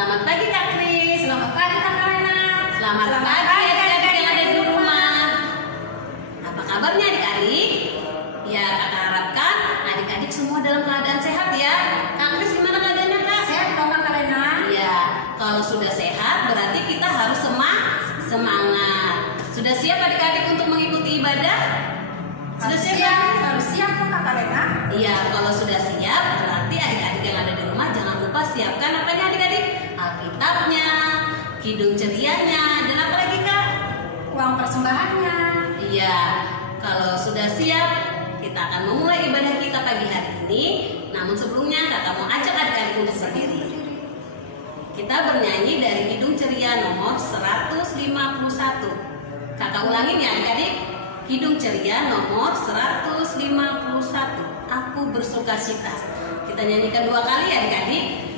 Selamat pagi Kak Kris. Selamat pagi Kak Lena. Selamat pagi adik-adik yang ada di rumah. Apa kabarnya adik-adik? Ya, kakak harapkan adik-adik semua dalam keadaan sehat ya. Kak Kris gimana keadaannya Kak? Sehat dong Kak Lena. Iya, kalau sudah sehat berarti kita harus semangat. Sudah siap adik-adik untuk mengikuti ibadah? Sudah siap? Harus siap kok Kak Lena. Iya, kalau sudah siap berarti adik-adik yang ada di rumah jangan lupa siapkan apanya adik-adik? Alkitabnya, kidung cerianya, dan apa lagi Kak? Uang persembahannya. Iya, kalau sudah siap kita akan memulai ibadah kita pagi hari ini. Namun sebelumnya kakak mau ajak adik-adik untuk berdiri. Kita bernyanyi dari kidung ceria nomor 151. Kakak ulangin ya adik-adik. Kidung ceria nomor 151. Aku bersukacita. Kita nyanyikan 2 kali ya adik-adik.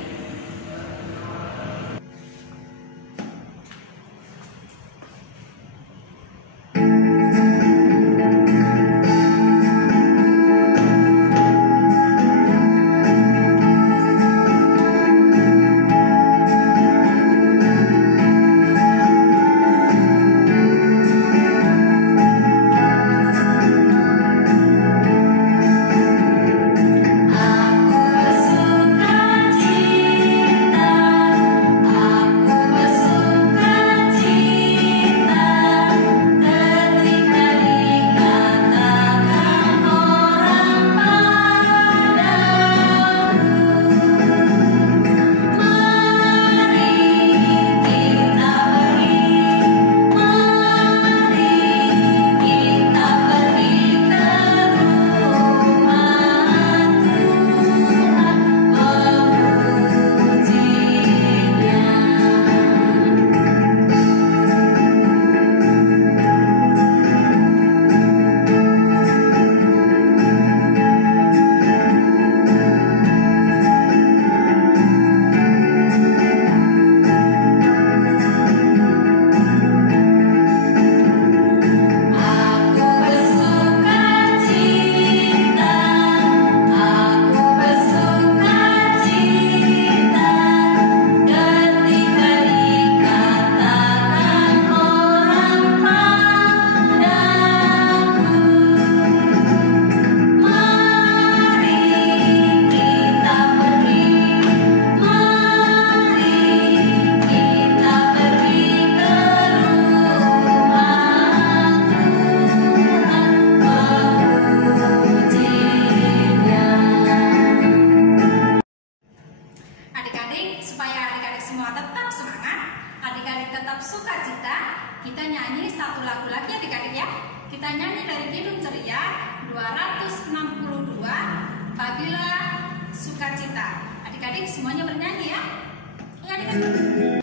Tetap sukacita, kita nyanyi satu lagu lagi adik-adik ya. Kita nyanyi dari kidung ceria 262 Apabila Sukacita. Adik-adik semuanya bernyanyi ya. Ya adik-adik.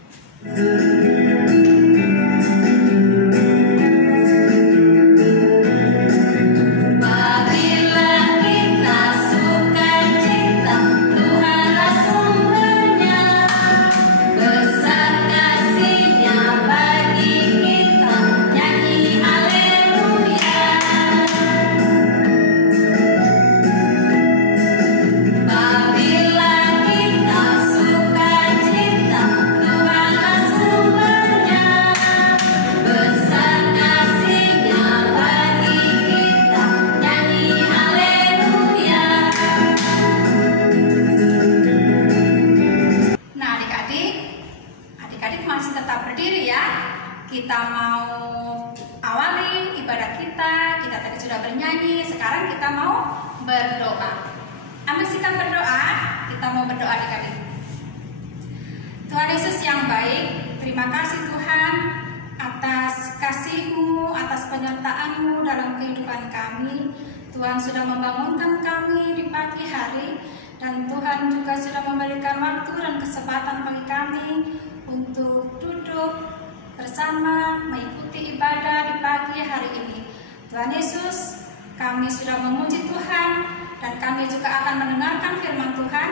Kita mau awali ibadah kita tadi sudah bernyanyi, sekarang kita mau berdoa. Ambil sikap berdoa, kita mau berdoa adik-adik. Tuhan Yesus yang baik, terima kasih Tuhan atas kasih-Mu, atas penyertaan-Mu dalam kehidupan kami. Tuhan sudah membangunkan kami di pagi hari, dan Tuhan juga sudah memberikan waktu dan kesempatan bagi kami untuk duduk bersama mengikuti ibadah di pagi hari ini. Tuhan Yesus, kami sudah memuji Tuhan, dan kami juga akan mendengarkan firman Tuhan,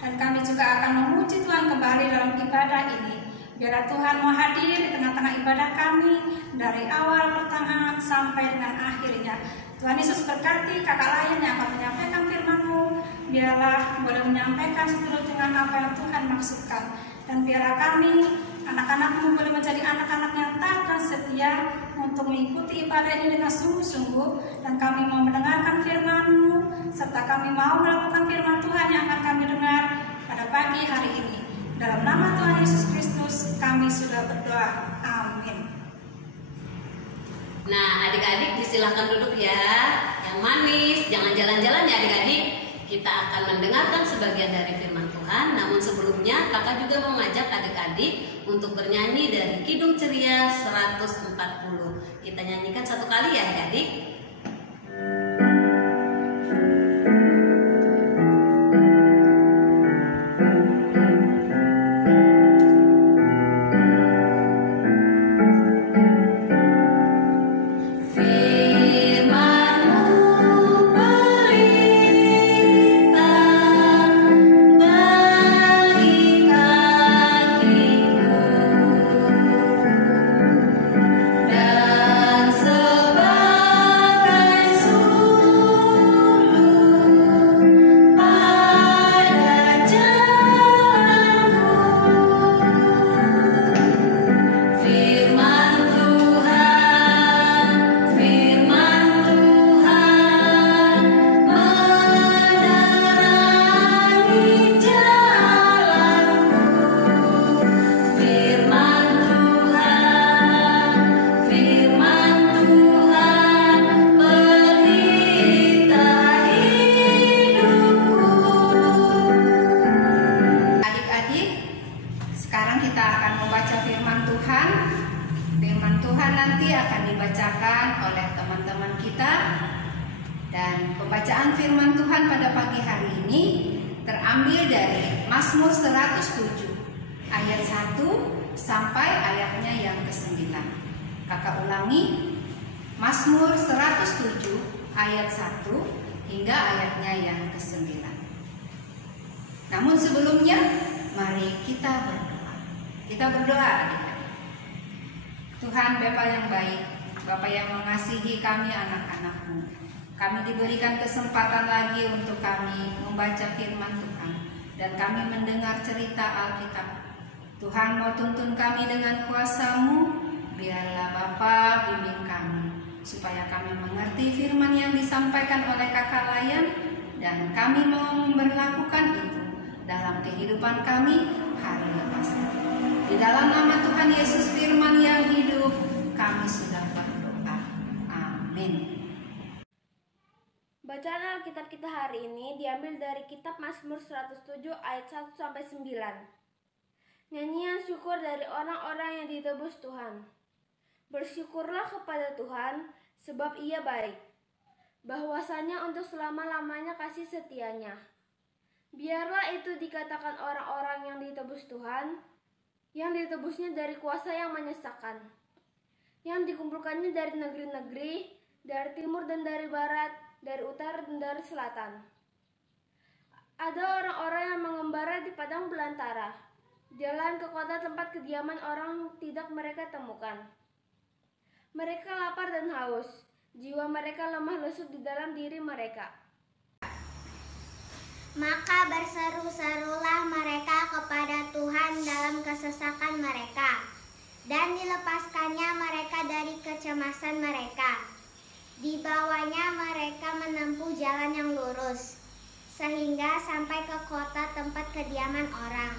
dan kami juga akan memuji Tuhan kembali dalam ibadah ini. Biarlah Tuhan mau hadir di tengah-tengah ibadah kami dari awal, pertengahan, sampai dengan akhirnya. Tuhan Yesus berkati kakak lain yang akan menyampaikan firman-Mu. Biarlah boleh menyampaikan seturut dengan apa yang Tuhan maksudkan. Dan biarlah kami, anak-anakmu, boleh menjadi anak-anak yang taat dan setia untuk mengikuti ibadah ini dengan sungguh-sungguh. Dan kami mau mendengarkan firman-Mu, serta kami mau melakukan firman Tuhan yang akan kami dengar pada pagi hari ini. Dalam nama Tuhan Yesus Kristus kami sudah berdoa. Amin. Nah, adik-adik disilahkan duduk ya. Yang manis, jangan jalan-jalan ya adik-adik. Kita akan mendengarkan sebagian dari firman Tuhan. Namun sebelumnya kakak juga mau ngajak adik-adik untuk bernyanyi dari Kidung Ceria 140. Kita nyanyikan satu kali ya adik-adik. Nanti akan dibacakan oleh teman-teman kita. Dan pembacaan firman Tuhan pada pagi hari ini terambil dari Mazmur 107 ayat 1 sampai ayatnya yang ke-9. Kakak ulangi, Mazmur 107 ayat 1 hingga ayatnya yang ke-9. Namun sebelumnya mari kita berdoa. Kita berdoa adik-adik. Tuhan Bapa yang baik, Bapa yang mengasihi kami anak-anak-Mu, kami diberikan kesempatan lagi untuk kami membaca firman Tuhan dan kami mendengar cerita Alkitab. Tuhan mau tuntun kami dengan kuasa-Mu, biarlah Bapa bimbing kami supaya kami mengerti firman yang disampaikan oleh Kakak Layan dan kami mau memperlakukan itu dalam kehidupan kami hari lepas hari. Di dalam nama Tuhan Yesus firman yang hidup, kami sudah berdoa. Amin. Bacaan Alkitab kita hari ini diambil dari kitab Mazmur 107 ayat 1 sampai 9. Nyanyian syukur dari orang-orang yang ditebus Tuhan. Bersyukurlah kepada Tuhan, sebab Ia baik. Bahwasanya untuk selama-lamanya kasih setianya. Biarlah itu dikatakan orang-orang yang ditebus Tuhan, yang ditebusnya dari kuasa yang menyesakan, yang dikumpulkannya dari negeri-negeri, dari timur dan dari barat, dari utara dan dari selatan. Ada orang-orang yang mengembara di padang belantara, jalan ke kota tempat kediaman orang tidak mereka temukan. Mereka lapar dan haus, jiwa mereka lemah lesu di dalam diri mereka. Maka berseru-serulah mereka kepada Tuhan dalam kesesakan mereka, dan dilepaskannya mereka dari kecemasan mereka. Dibawanya mereka menempuh jalan yang lurus, sehingga sampai ke kota tempat kediaman orang.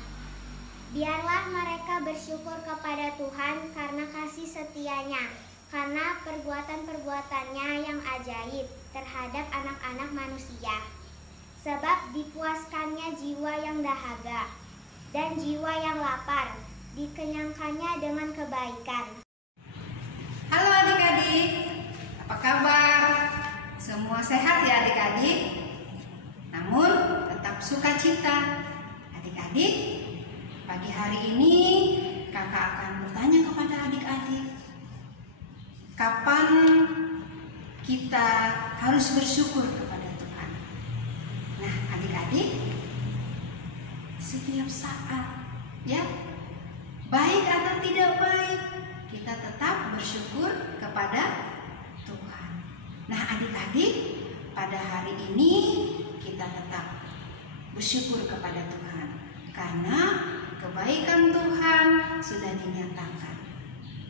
Biarlah mereka bersyukur kepada Tuhan karena kasih setianya, karena perbuatan-perbuatannya yang ajaib terhadap anak-anak manusia. Sebab dipuaskannya jiwa yang dahaga, dan jiwa yang lapar, dikenyangkannya dengan kebaikan. Halo adik-adik, apa kabar? Semua sehat ya adik-adik? Namun tetap sukacita. Adik-adik, pagi hari ini kakak akan bertanya kepada adik-adik, kapan kita harus bersyukur kepada Tuhan? Nah adik-adik, setiap saat ya, baik atau tidak baik, kita tetap bersyukur kepada Tuhan. Nah adik-adik, pada hari ini kita tetap bersyukur kepada Tuhan, karena kebaikan sudah dinyatakan.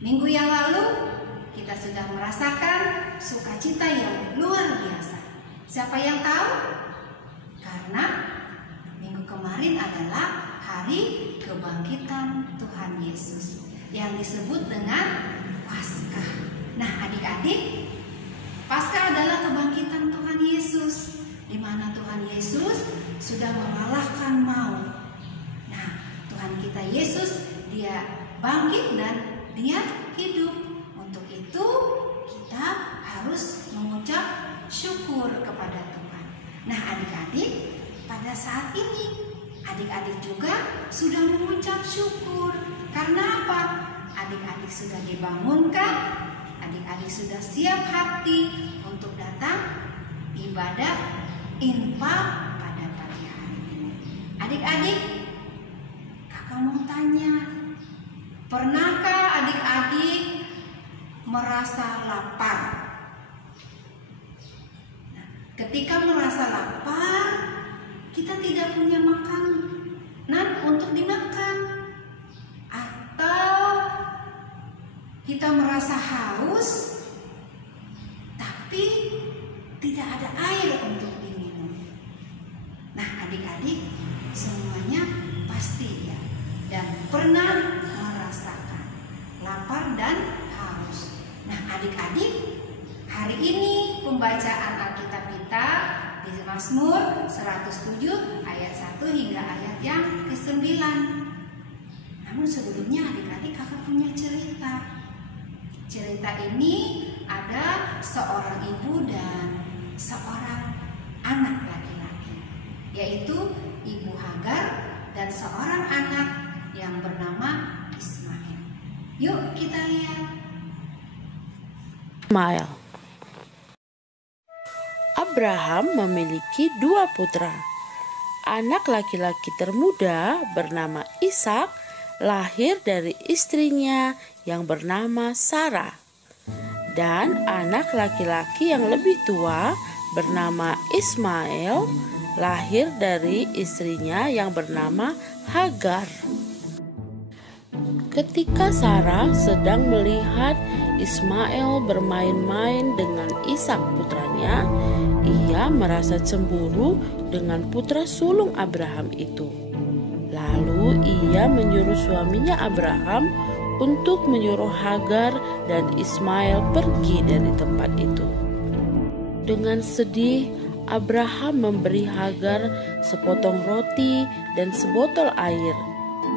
Minggu yang lalu kita sudah merasakan sukacita yang luar biasa. Siapa yang tahu? Karena minggu kemarin adalah hari kebangkitan Tuhan Yesus yang disebut dengan Paskah. Nah, adik-adik, Paskah adalah kebangkitan Tuhan Yesus, di mana Tuhan Yesus sudah mengalahkan maut. Nah, Tuhan kita Yesus, Dia bangkit dan Dia hidup. Untuk itu kita harus mengucap syukur kepada Tuhan. Nah, adik-adik, pada saat ini adik-adik juga sudah mengucap syukur. Karena apa? Adik-adik sudah dibangunkan, adik-adik sudah siap hati untuk datang ibadah infak pada pagi hari ini. Adik-adik, kakak mau tanya, pernahkah adik-adik merasa lapar? Nah, ketika merasa lapar, kita tidak punya makanan untuk dimakan, atau kita merasa haus tapi tidak ada air untuk diminum. Nah, adik-adik semuanya pasti ya dan pernah merasakan lapar dan haus. Nah, adik-adik, hari ini pembacaan Alkitab kita di Mazmur 107 ayat 1 hingga ayat yang ke-9. Namun sebelumnya adik-adik kakak punya cerita. Cerita ini ada seorang ibu dan seorang anak laki-laki, yaitu Ibu Hagar dan seorang anak yang bernama Ismail. Yuk kita lihat. Ismail. Abraham memiliki 2 putra. Anak laki-laki termuda bernama Ishak lahir dari istrinya yang bernama Sarah. Dan anak laki-laki yang lebih tua bernama Ismail lahir dari istrinya yang bernama Hagar. Ketika Sarah sedang melihat Ismail bermain-main dengan Ishak putranya, ia merasa cemburu dengan putra sulung Abraham itu. Lalu ia menyuruh suaminya Abraham untuk menyuruh Hagar dan Ismail pergi dari tempat itu. Dengan sedih, Abraham memberi Hagar sepotong roti dan sebotol air,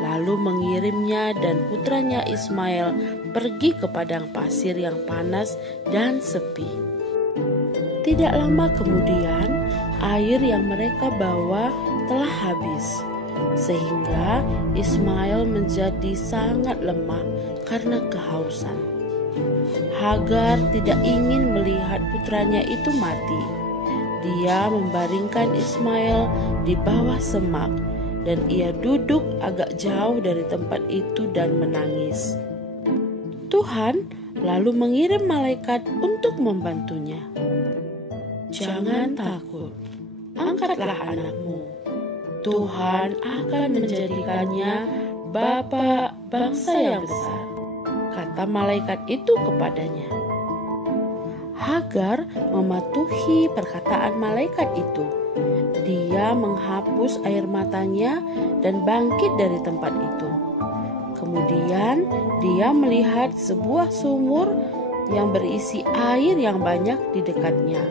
lalu mengirimnya dan putranya Ismail pergi ke padang pasir yang panas dan sepi. Tidak lama kemudian, air yang mereka bawa telah habis, sehingga Ismail menjadi sangat lemah karena kehausan. Hagar tidak ingin melihat putranya itu mati. Dia membaringkan Ismail di bawah semak, dan ia duduk agak jauh dari tempat itu dan menangis. Tuhan lalu mengirim malaikat untuk membantunya. "Jangan takut, angkatlah anakmu. Tuhan akan menjadikannya bapa bangsa yang besar," kata malaikat itu kepadanya. Hagar mematuhi perkataan malaikat itu. Dia menghapus air matanya dan bangkit dari tempat itu. Kemudian dia melihat sebuah sumur yang berisi air yang banyak di dekatnya.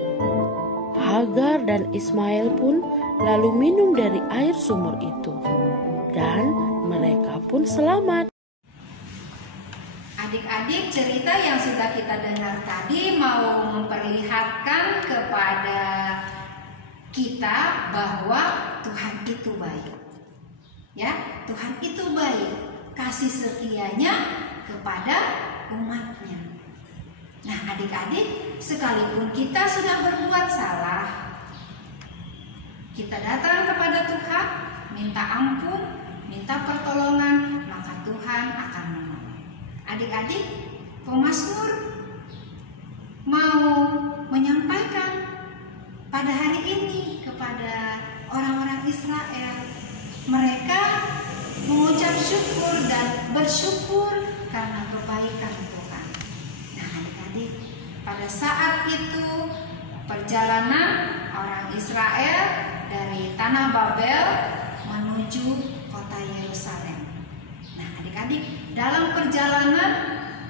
Hagar dan Ismail pun lalu minum dari air sumur itu, dan mereka pun selamat. Adik-adik, cerita yang sudah kita dengar tadi mau memperlihatkan kepada kita bahwa Tuhan itu baik. Ya, Tuhan itu baik. Kasih setianya kepada umatnya. Nah, adik-adik, sekalipun kita sudah berbuat salah, kita datang kepada Tuhan, minta ampun, minta pertolongan, maka Tuhan akan menolong. Adik-adik, pemazmur mau menyampaikan pada hari ini kepada orang-orang Israel. Mereka mengucap syukur dan bersyukur karena kebaikan Tuhan. Nah adik-adik, pada saat itu perjalanan orang Israel dari tanah Babel menuju kota Yerusalem. Nah adik-adik, dalam perjalanan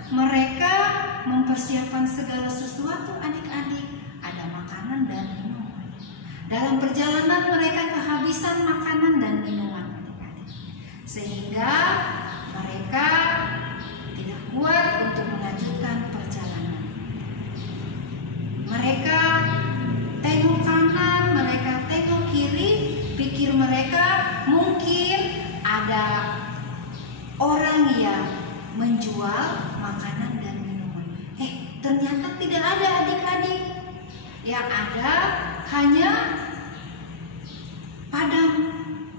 mereka mempersiapkan segala sesuatu adik-adik. Ada makanan dan minuman. Dalam perjalanan mereka kehabisan makanan dan minuman adik-adik. Sehingga mereka tidak kuat untuk melanjutkan perjalanan. Mereka tengok kanan, mereka tengok kiri, pikir mereka mungkin ada orang yang menjual makanan dan minuman. Ternyata tidak ada adik-adik. Yang ada hanya padang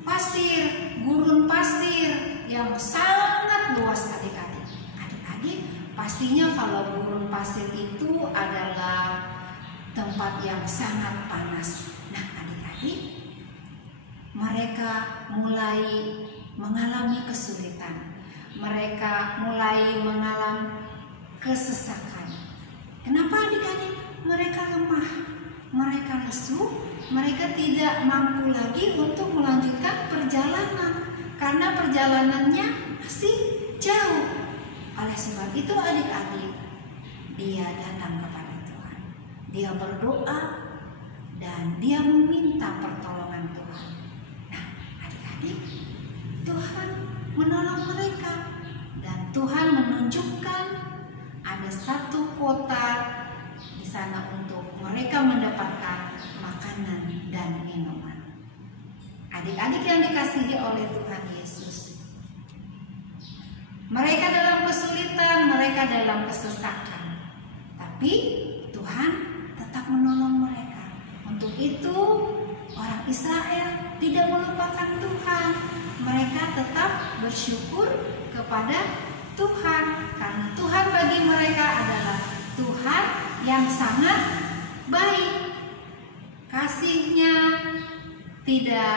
pasir, gurun pasir yang sangat luas adik-adik. Adik-adik, pastinya kalau gurun pasir itu adalah tempat yang sangat panas. Nah adik-adik, mereka mulai mengalami kesulitan. Mereka mulai mengalami kesesakan. Kenapa adik-adik? Mereka lemah, mereka lesu, mereka tidak mampu lagi untuk melanjutkan perjalanan karena perjalanannya masih jauh. Oleh sebab itu adik-adik, dia datang kepada Tuhan. Dia berdoa dan dia meminta pertolongan Tuhan. Nah adik-adik, Tuhan menolong mereka dan Tuhan menunjukkan ada satu kota di sana untuk mereka mendapatkan makanan dan minuman. Adik-adik yang dikasihi oleh Tuhan Yesus, mereka dalam kesulitan, mereka dalam kesesakan, tapi Tuhan tetap menolong mereka. Untuk itu orang Israel tidak melupakan Tuhan. Mereka tetap bersyukur kepada Tuhan karena Tuhan bagi mereka adalah Tuhan yang sangat baik. Kasih-Nya tidak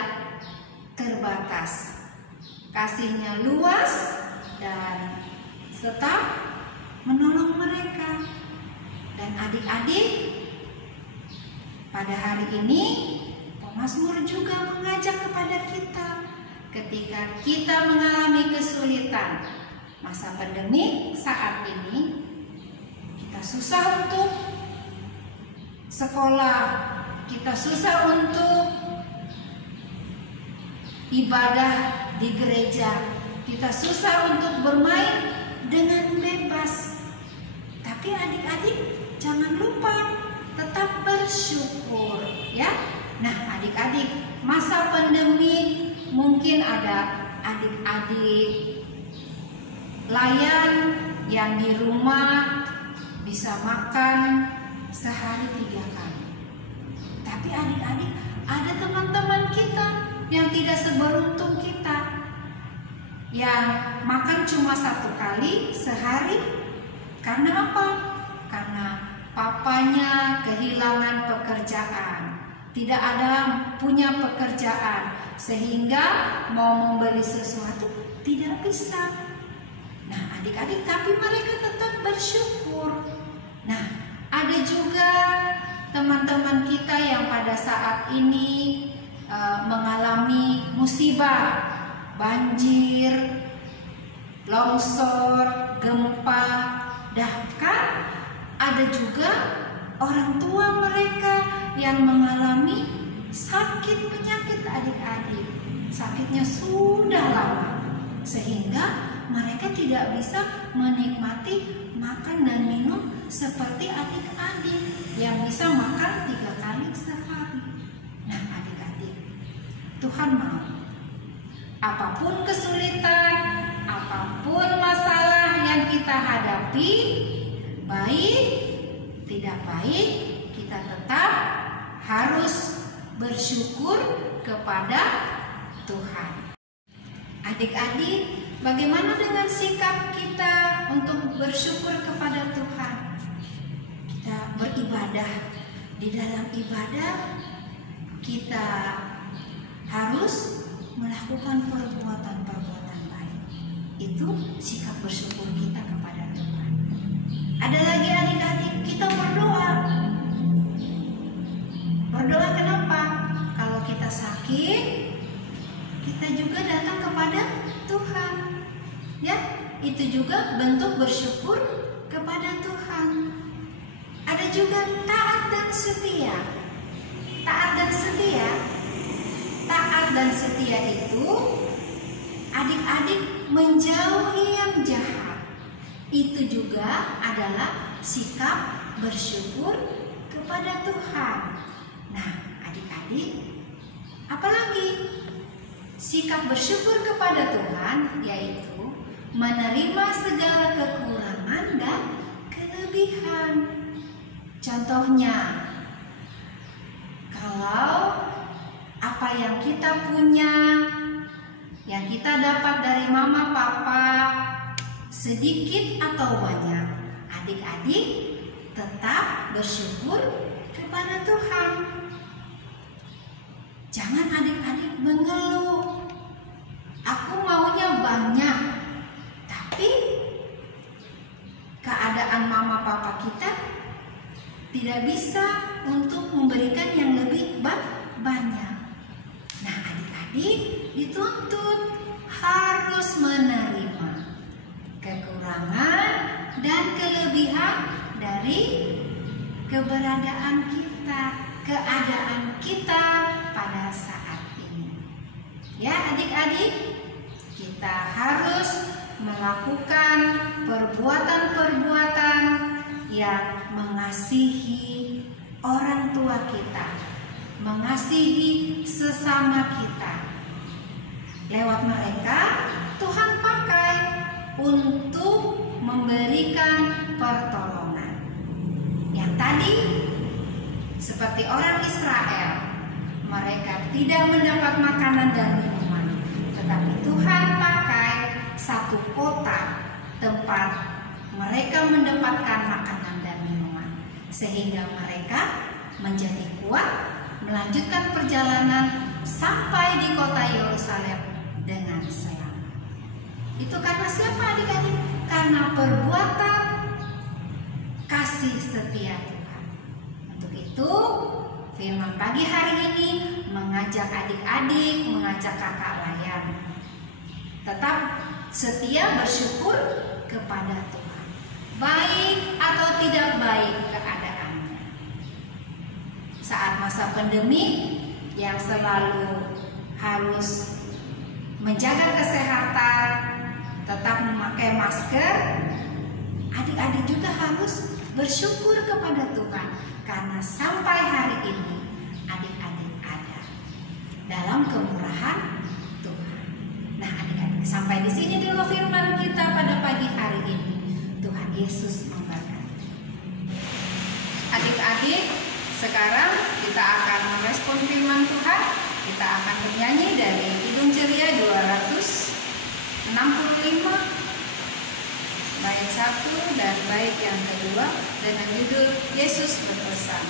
terbatas. Kasih-Nya luas dan tetap menolong mereka. Dan adik-adik, pada hari ini pemazmur juga mengajak kepada kita ketika kita mengalami kesulitan. Masa pandemi saat ini, kita susah untuk sekolah, kita susah untuk ibadah di gereja, kita susah untuk bermain dengan bebas. Tapi adik-adik jangan lupa tetap bersyukur ya. Nah adik-adik, masa pandemi mungkin ada adik-adik layan yang di rumah bisa makan sehari 3 kali. Tapi adik-adik, ada teman-teman kita yang tidak seberuntung kita, yang makan cuma 1 kali sehari. Karena apa? Karena papanya kehilangan pekerjaan, tidak ada punya pekerjaan, sehingga mau membeli sesuatu tidak bisa. Nah adik-adik, tapi mereka tetap bersyukur. Nah ada juga teman-teman kita yang pada saat ini mengalami musibah, banjir, longsor, gempa, bahkan ada juga orang tua mereka yang mengalami sakit penyakit adik-adik. Sakitnya sudah lama sehingga mereka tidak bisa menikmati makan dan minum seperti adik-adik yang bisa makan 3 kali sehari. Nah adik-adik, Tuhan mau apapun kesulitan, apapun masalah yang kita hadapi, baik tidak baik, kita tetap harus bersyukur kepada Tuhan. Adik-adik, bagaimana dengan sikap kita untuk bersyukur kepada Tuhan? Kita beribadah. Di dalam ibadah kita harus melakukan perbuatan-perbuatan baik. yaitu sikap bersyukur kita kepada Tuhan. Ada lagi adik-adik, kita berdoa. Berdoa kenapa? Kalau kita sakit, kita juga datang kepada Tuhan. Ya, itu juga bentuk bersyukur kepada Tuhan. Ada juga taat dan setia. Taat dan setia. Taat dan setia itu adik-adik menjauhi yang jahat. Itu juga adalah sikap bersyukur kepada Tuhan. Nah, adik-adik, apalagi sikap bersyukur kepada Tuhan yaitu menerima segala kekurangan dan kelebihan. Contohnya, kalau apa yang kita punya, yang kita dapat dari mama papa, sedikit atau banyak, adik-adik tetap bersyukur kepada Tuhan. Jangan adik-adik mengeluh, aku maunya banyak, tapi keadaan mama papa kita tidak bisa untuk memberikan yang lebih banyak. Nah, adik-adik dituntut harus menerima kekurangan dan kelebihan dari keberadaan kita, keadaan kita pada saat ini. Ya adik-adik, kita harus melakukan perbuatan-perbuatan yang mengasihi orang tua kita, mengasihi sesama kita. Lewat mereka Tuhan pakai untuk memberikan pertolongan. Yang tadi seperti orang Israel, mereka tidak mendapat makanan dan minuman, tetapi Tuhan pakai satu kota tempat mereka mendapatkan makanan dan minuman, sehingga mereka menjadi kuat melanjutkan perjalanan sampai di kota Yerusalem dengan selamat. Itu karena siapa adik-adik? Karena perbuatan kasih setia Tuhan. Untuk itu firman pagi hari ini mengajak adik-adik, mengajak kakak layan, tetap setia bersyukur kepada Tuhan, baik atau tidak baik keadaannya. Saat masa pandemi yang selalu harus menjaga kesehatan, tetap memakai masker, adik-adik juga harus bersyukur kepada Tuhan karena sampai hari ini adik-adik ada dalam kemurahan Tuhan. Nah, adik-adik, sampai di sini dulu firman kita pada pagi hari ini. Tuhan Yesus memberkati. Adik-adik, sekarang kita akan merespon firman Tuhan. Kita akan bernyanyi dari Kidung Ceria 265 bait 1 dan bait yang kedua dengan judul Yesus berpesan.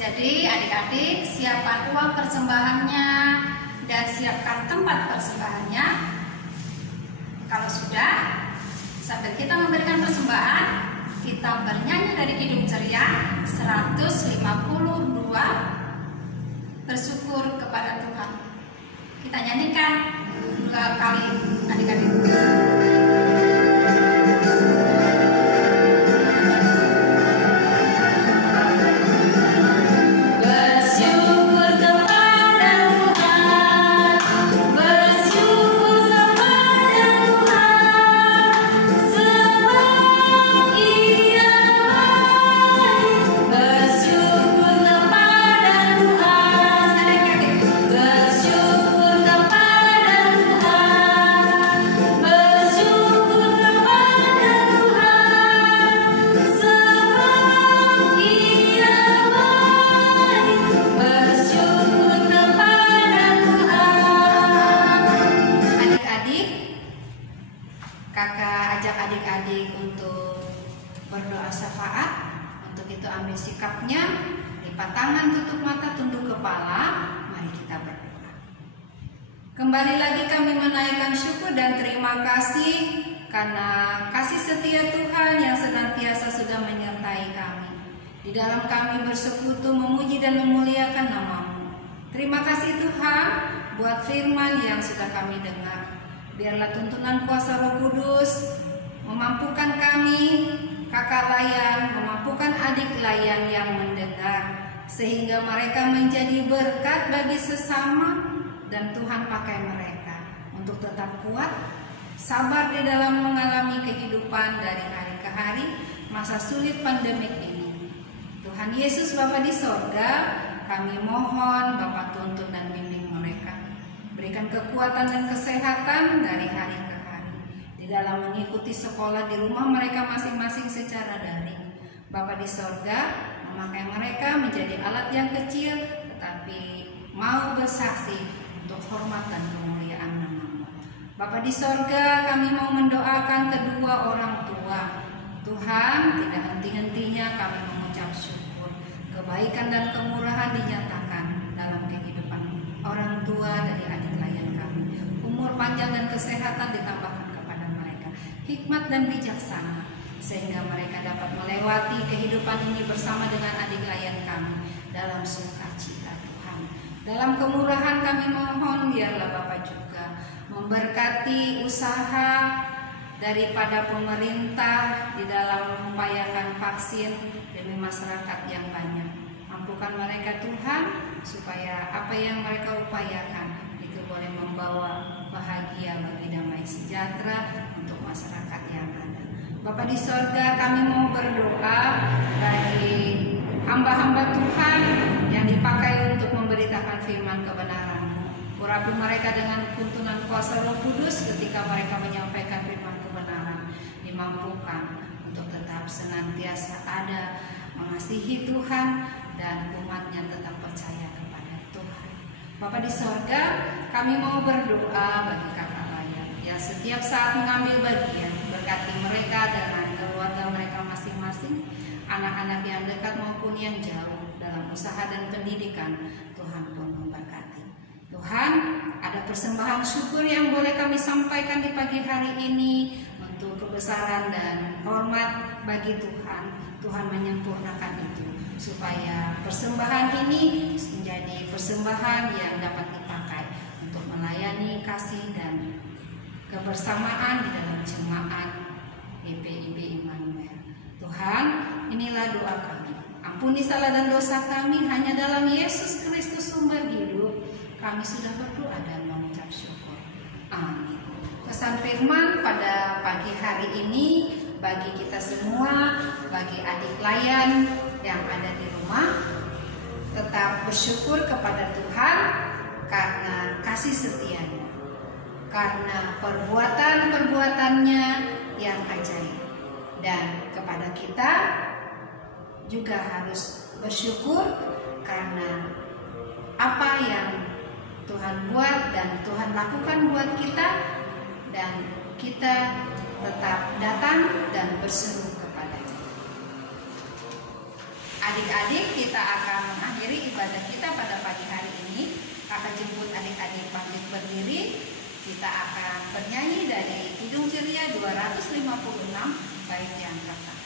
Jadi adik-adik siapkan uang persembahannya dan siapkan tempat persembahannya. Kalau sudah, sambil kita memberikan persembahan, kita bernyanyi dari Kidung Ceria 152, bersyukur kepada Tuhan. Kita nyanyikan. kali adik-adik. Bersyukur kepada Tuhan, bersyukur kepada Tuhan, sebab Ia baik. Bersyukur kepada Tuhan, bersyukur kepada Tuhan, bersyukur kepada Tuhan, sebab Ia baik. Bersyukur kepada Tuhan. Adik-adik, kakak ajak adik-adik untuk berdoa syafaat. Untuk itu ambil sikapnya, lipat tangan, tutup mata, tunduk kepala. Mari kita berdoa. Kembali lagi kami menaikkan syukur dan terima kasih karena kasih setia Tuhan yang senantiasa sudah menyertai kami. Di dalam kami bersekutu memuji dan memuliakan nama-Mu. Terima kasih Tuhan buat firman yang sudah kami dengar. Biarlah tuntunan kuasa Roh Kudus memampukan kami, kakak layan, memampukan adik layan yang mendengar, sehingga mereka menjadi berkat bagi sesama dan Tuhan pakai mereka untuk tetap kuat, sabar di dalam mengalami kehidupan dari hari ke hari masa sulit pandemik ini. Tuhan Yesus Bapa di sorga, kami mohon Bapa tuntun dan bimbing mereka. Berikan kekuatan dan kesehatan dari hari ke hari di dalam mengikuti sekolah di rumah mereka masing-masing secara daring. Bapa di sorga, memakai mereka menjadi alat yang kecil tetapi mau bersaksi untuk hormat dan kemuliaan nama-Mu. Bapa di sorga, kami mau mendoakan kedua orang tua. Tuhan, tidak henti-hentinya kami mengucap syukur. Kebaikan dan kemurahan dinyatakan dalam kehidupan orang tua dari adik layan kami. Umur panjang dan kesehatan ditambahkan kepada mereka. Hikmat dan bijaksana, sehingga mereka dapat melewati kehidupan ini bersama dengan adik layan kami dalam sukacita Tuhan. Dalam kemurahan kami mohon biarlah Bapak juga memberkati usaha daripada pemerintah di dalam mengupayakan vaksin demi masyarakat yang banyak. Mampukan mereka Tuhan supaya apa yang mereka upayakan itu boleh membawa bahagia bagi damai sejahtera untuk masyarakat yang ada. Bapa di sorga, kami mau berdoa bagi hamba-hamba Tuhan yang dipakai untuk memberitakan firman kebenaran-Mu. Urapi mereka dengan tuntunan kuasa Roh Kudus ketika mereka menyampaikan firman kebenaran. Dimampukan untuk tetap senantiasa ada mengasihi Tuhan dan umatnya tetap percaya kepada Tuhan. Bapa di sorga, kami mau berdoa bagi kakak layan yang setiap saat mengambil bagian. Berkati mereka dengan keluarga mereka masing-masing, anak-anak yang dekat maupun yang jauh dalam usaha dan pendidikan. Tuhan pun memberkati. Tuhan, ada persembahan syukur yang boleh kami sampaikan di pagi hari ini untuk kebesaran dan hormat bagi Tuhan. Tuhan menyempurnakan itu supaya persembahan ini menjadi persembahan yang dapat dipakai untuk melayani kasih dan kebersamaan di dalam jemaat GPIB Immanuel. Tuhan, inilah doa kami. Ampuni salah dan dosa kami, hanya dalam Yesus Kristus sumber hidup kami sudah berdoa dan mengucap syukur. Amin. Pesan firman pada pagi hari ini bagi kita semua, bagi adik layan yang ada di rumah, tetap bersyukur kepada Tuhan karena kasih setianya, karena perbuatan-perbuatannya yang ajaib. Dan kepada kita juga harus bersyukur karena apa yang Tuhan buat dan Tuhan lakukan buat kita, dan kita tetap datang dan berseru kepadanya. Adik-adik, kita akan mengakhiri ibadah kita pada pagi hari ini. Kakak jemput adik-adik bangkit berdiri. Kita akan bernyanyi dari Kidung Ceria 256 bait yang pertama.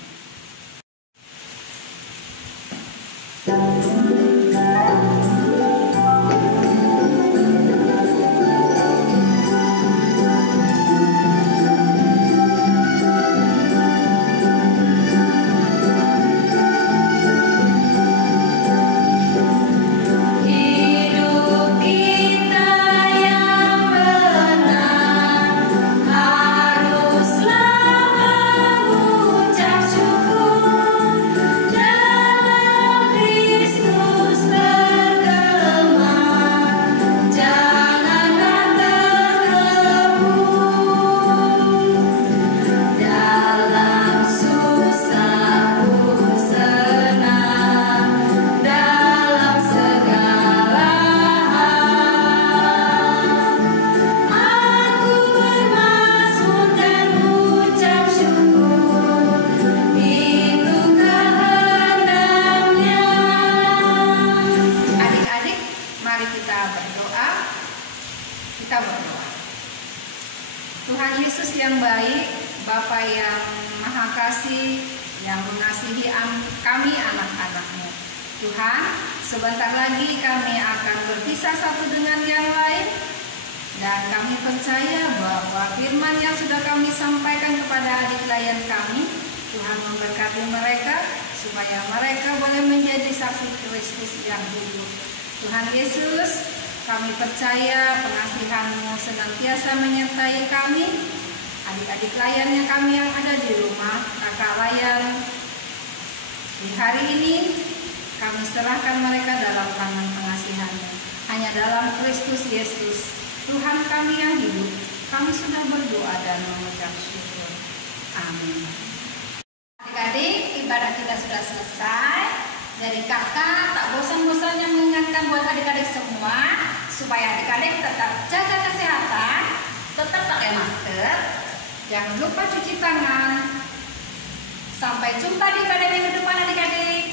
Tuhan Yesus yang baik, Bapa yang Maha Kasih, yang mengasihi kami anak-anak-Mu. Tuhan, sebentar lagi kami akan berpisah satu dengan yang lain, dan kami percaya bahwa firman yang sudah kami sampaikan kepada adik klien kami, Tuhan memberkati mereka supaya mereka boleh menjadi saksi Kristus yang hidup. Tuhan Yesus, kami percaya pengasihan-Mu senantiasa menyertai kami, adik-adik layannya kami yang ada di rumah, kakak layan. Di hari ini kami serahkan mereka dalam tangan pengasihan-Mu. Hanya dalam Kristus Yesus, Tuhan kami yang hidup, kami sudah berdoa dan mengucap syukur. Amin. Adik-adik, ibadah kita sudah selesai. Dari kakak tak bosan-bosannya mengingatkan buat adik-adik semua supaya adik-adik tetap jaga kesehatan, Tetap pakai masker. jangan lupa cuci tangan. Sampai jumpa di ibadah minggu depan adik-adik.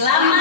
Selamat